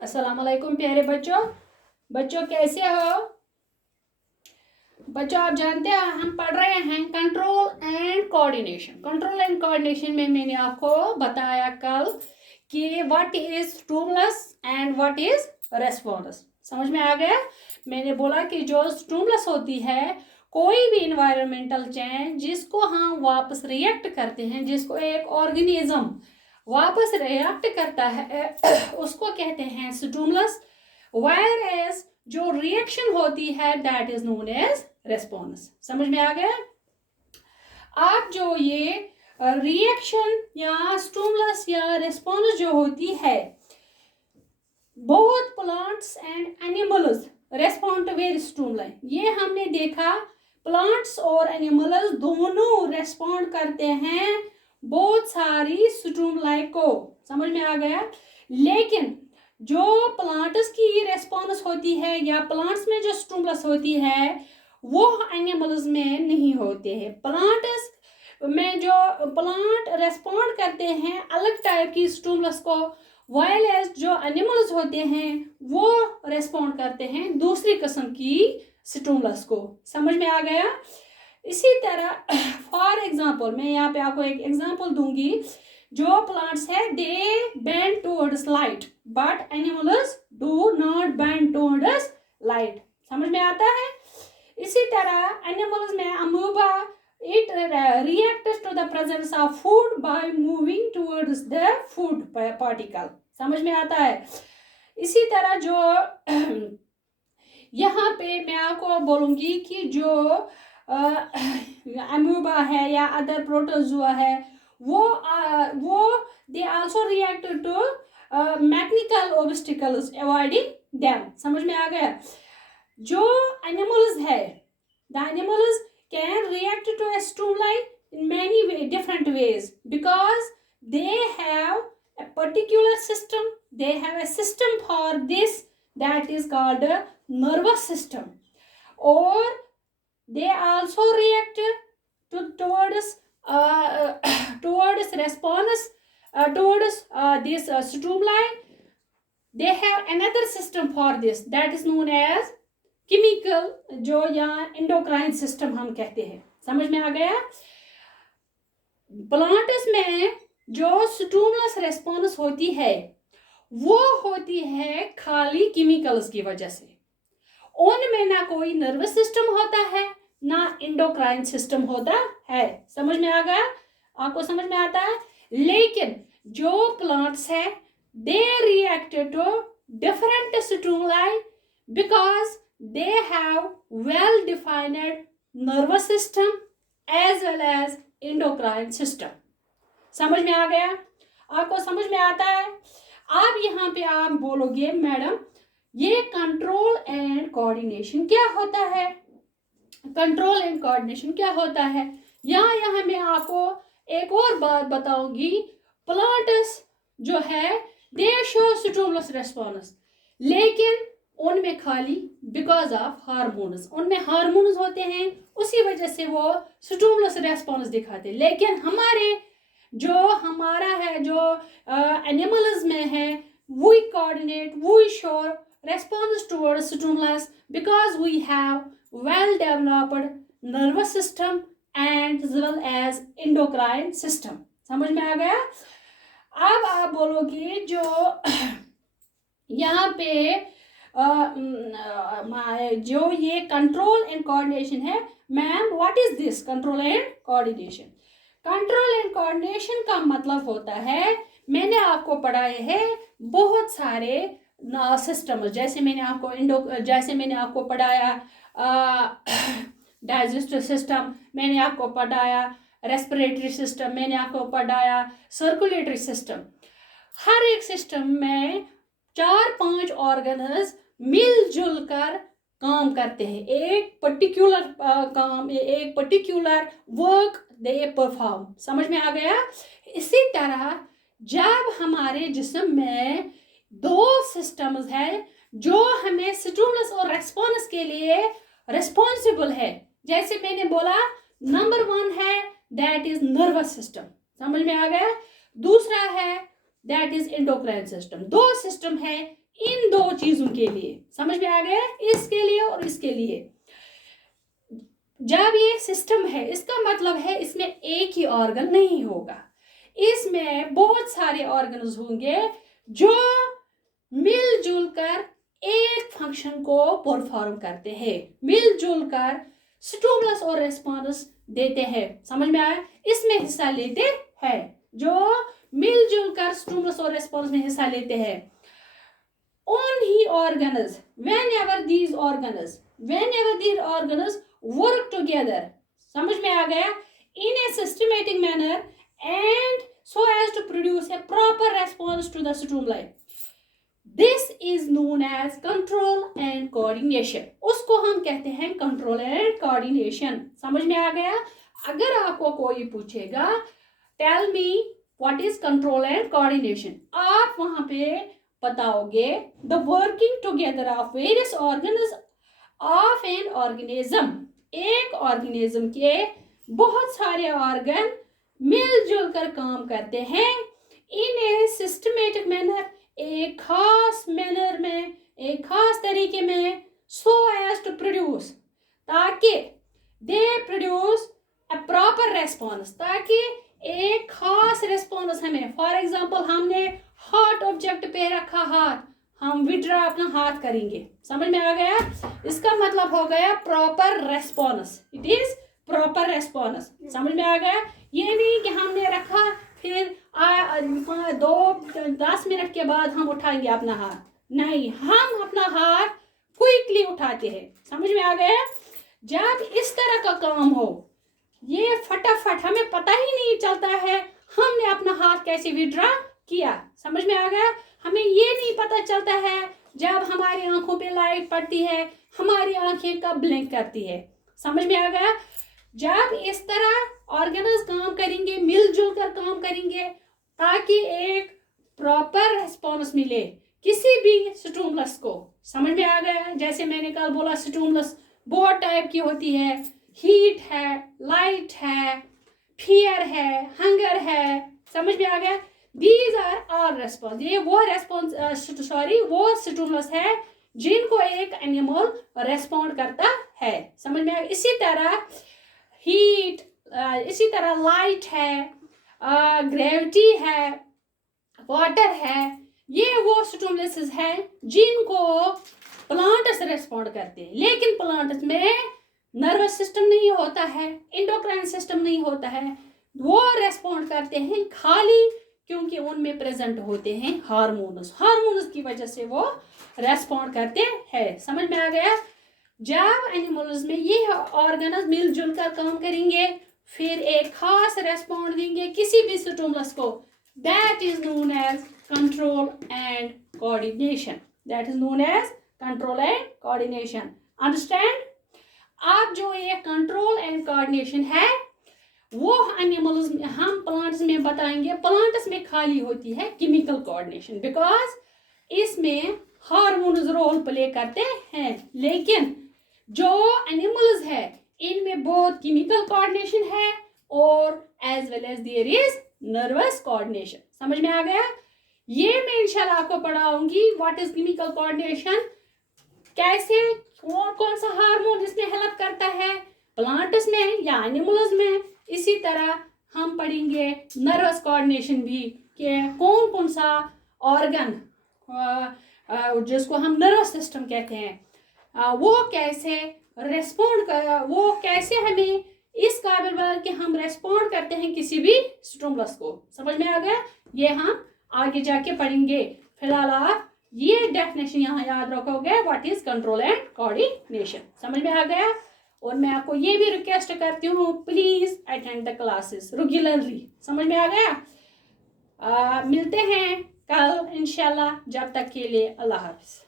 अस्सलाम वालेकुम प्यारे बच्चों। बच्चों कैसे हो बच्चों? आप जानते हैं हम पढ़ रहे हैं control and coordination. Control and coordination में मैंने आपको बताया कल कि what is stimulus and what is response. समझ में आ गया? मैंने बोला कि जो स्टिमुलस होती है कोई भी इन्वायरमेंटल चेंज जिसको हम वापस रिएक्ट करते हैं, जिसको एक ऑर्गेनिज्म वापस रिएक्ट करता है उसको कहते हैं स्टिमुलस। वायर एज जो रिएक्शन होती है that is known as response. समझ में आ गया? आप जो ये रिएक्शन या स्टिमुलस या रेस्पॉन्स जो होती है, both plants and animals respond to very stimuli. ये हमने देखा प्लांट्स और एनिमल्स दोनों रेस्पॉन्ड करते हैं बहुत सारी स्टिमुलाई को। समझ में आ गया? लेकिन जो प्लांट्स की रेस्पॉन्स होती है या प्लांट्स में जो स्टिमुलस होती है वो एनिमल्स में नहीं होते हैं। प्लांट्स में जो प्लांट रेस्पॉन्ड करते हैं अलग टाइप की स्टिमुलस को, वाइल एज जो एनिमल्स होते हैं वो रेस्पॉन्ड करते हैं दूसरी किस्म की स्टिमुलस को। समझ में आ गया? इसी तरह फॉर एग्जांपल मैं यहाँ पे आपको एक एग्जांपल दूंगी। जो प्लांट्स है they bend towards light but animals do not bend towards light. समझ में आता है? इसी तरह एनिमल्स में अमूबा it reacts to the presence of food by moving towards the food particle। समझ में आता है? इसी तरह जो यहाँ पे मैं आपको बोलूंगी कि जो अमूबा है या अदर प्रोटोजोआ है वो they also react to mechanical obstacles avoiding them. समझ में आ गया? जो एनिमल्स है the animals can react to a stimuli in many different ways because they have a particular system. They have a system for this that is called a nervous system, or they also react towards towards response towards this stimuli. They have another system for this that is known as chemical जो या endocrine system हम कहते हैं। समझ में आ गया? Plants में जो स्टिमुलस रेस्पॉन्स होती है वो होती है खाली केमिकल्स की वजह से। उनमें ना कोई नर्वस सिस्टम होता है ना एंडोक्राइन सिस्टम होता है। समझ में आ गया? आपको समझ में आता है? लेकिन जो प्लांट्स है they react to different stimuli because they have well defined nervous system as well as endocrine system। समझ में आ गया? आपको समझ में आता है? आप यहाँ पे आप बोलोगे मैडम ये कंट्रोल एंड कोऑर्डिनेशन क्या होता है? कंट्रोल एंड कोऑर्डिनेशन क्या होता है? यहाँ मैं आपको एक और बात बताऊंगी। प्लांट्स जो है दे शो स्टिमुलस रेस्पॉन्स, लेकिन उनमें खाली बिकॉज ऑफ हार्मोन्स, उनमें हार्मोन्स होते हैं उसी वजह से वो स्टिमुलस रेस्पॉन्स दिखाते हैं। लेकिन हमारा है जो एनिमल्स में है we coordinate we show response towards stimulus because we have well developed nervous system and as well as endocrine system. समझ में आ गया? अब आप बोलोगे जो यहाँ पे जो ये कंट्रोल एंड कोऑर्डिनेशन है, ma'am what is this control and coordination? Control and coordination का मतलब होता है, मैंने आपको पढ़ाए हैं बहुत सारे सिस्टम। जैसे मैंने आपको पढ़ाया डाइजेस्टिव सिस्टम, मैंने आपको पढ़ाया रेस्पिरेटरी सिस्टम, मैंने आपको पढ़ाया सर्कुलेटरी सिस्टम। हर एक सिस्टम में 4-5 ऑर्गन्स मिलजुल कर काम करते हैं। एक पर्टिकुलर काम, एक पर्टिकुलर वर्क दे परफॉर्म। समझ में आ गया? इसी तरह जब हमारे जिस्म में 2 सिस्टम्स है जो हमें स्टिमुलस और रेस्पॉन्स के लिए रिस्पॉन्सिबल है, जैसे मैंने बोला नंबर 1 है दैट इज नर्वस सिस्टम। समझ में आ गया? दूसरा है that is endocrine system. 2 system है इन दो चीजों के लिए। समझ में आ गया? इसके लिए और इसके लिए। जब ये सिस्टम है, इसका मतलब है इसमें एक ही ऑर्गन नहीं होगा, इसमें बहुत सारे ऑर्गन्स होंगे जो मिलजुल कर एक फंक्शन को परफॉर्म करते हैं, मिलजुल कर स्टिमुलस और रेस्पॉन्स देते हैं। समझ में आया? इसमें हिस्सा लेते हैं, जो मिलजुल कर स्टिमुलस और रेस्पॉन्स में हिस्सा लेते हैं। Only organs, whenever these organs work together, समझ में आ गया, in a systematic manner and so as to produce a proper response to the stimuli. This is known as control and coordination. उसको हम कहते हैं control and coordination. समझ में आ गया? अगर आपको कोई पूछेगा tell me what is control and coordination, आप वहां पे बताओगे the working together of various organs of an organism. एक ऑर्गेनिज्म के बहुत सारे ऑर्गन मिलजुल कर काम करते हैं इन ए सिस्टमेटिक मैनर, एक खास मैनर में, एक खास तरीके में, so as to produce, ताकि they produce a proper response, ताकि एक खास रिस्पॉन्स हमें, फॉर एग्जाम्पल हमने हॉट ऑब्जेक्ट पे रखा हाथ, हम विड्रा अपना हाथ करेंगे। समझ में आ गया? इसका मतलब हो गया proper response, it is proper response. समझ में आ गया? ये नहीं कि हमने रखा फिर 10 मिनट के बाद हम उठाएंगे अपना हाथ, नहीं, हम अपना हाथ क्विकली उठाते हैं। समझ में आ गया? जब इस तरह का काम हो, ये फटाफट, हमें पता ही नहीं चलता है हमने अपना हाथ कैसे विड्रा किया। समझ में आ गया? हमें ये नहीं पता चलता है जब हमारी आंखों पे लाइट पड़ती है, हमारी आंखें कब ब्लिंक करती है। समझ में आ गया? जब इस तरह ऑर्गेन्स काम करेंगे, मिलजुल कर काम करेंगे, ताकि एक प्रॉपर रिस्पॉन्स मिले किसी भी स्टिमुलस को। समझ में आ गया? जैसे मैंने कल बोला, स्टिमुलस बहुत टाइप की होती है, हीट है, लाइट है, फियर है, हंगर है। समझ में आ गया? दीज आर आर रेस्पॉन्स, ये वो रेस्पॉन्स वो स्टिमुलस है जिनको एक एनिमल रेस्पॉन्ड करता है। समझ में आ गया? इसी तरह हीट, इसी तरह लाइट है, ग्रेविटी है, वाटर है, ये वो स्टिमुलस है जिनको प्लांट्स रेस्पॉन्ड करते हैं। लेकिन प्लांट्स में नर्वस सिस्टम नहीं होता है, इंडोक्राइन सिस्टम नहीं होता है, वो रेस्पॉन्ड करते हैं खाली क्योंकि उनमें प्रेजेंट होते हैं हार्मोन्स की वजह से वो रेस्पॉन्ड करते हैं। समझ में आ गया? जब एनिमल्स में ये ऑर्गन्स मिलजुल कर काम करेंगे, फिर एक खास रेस्पॉन्ड देंगे किसी भी स्टिमुलस को, that is known as control and coordination. That is known as control and coordination. Understand? आप जो ये कंट्रोल एंड कोऑर्डिनेशन है वो एनिमल्स में, हम प्लांट्स में बताएंगे। प्लांट्स में खाली होती है केमिकल कोऑर्डिनेशन, बिकॉज इसमें हार्मोन्स रोल प्ले करते हैं। लेकिन जो एनिमल्स है इनमें बहुत केमिकल कोऑर्डिनेशन है और as well as there is nervous coordination. समझ में आ गया? ये मैं इंशाल्लाह आपको पढ़ाऊंगी व्हाट इज केमिकल कोऑर्डिनेशन, कैसे कौन सा हार्मोन इसमें हेल्प करता है प्लांट्स में या एनिमल्स में। इसी तरह हम पढ़ेंगे नर्वस कोऑर्डिनेशन भी, कि कौन कौन सा ऑर्गन जिसको हम नर्वस सिस्टम कहते हैं वो कैसे रेस्पॉन्ड कर, वो कैसे हमें इस काबिल बना कि हम रेस्पॉन्ड करते हैं किसी भी स्टिमुलस को। समझ में आ गया? ये हम आगे जाके पढ़ेंगे। फिलहाल आप ये डेफिनेशन यहाँ याद रखोगे, what is control and coordination. समझ में आ गया? और मैं आपको ये भी रिक्वेस्ट करती हूँ, please attend the classes regularly. समझ में आ गया? मिलते हैं कल इंशाल्लाह। जब तक के लिए अल्लाह हाफिज।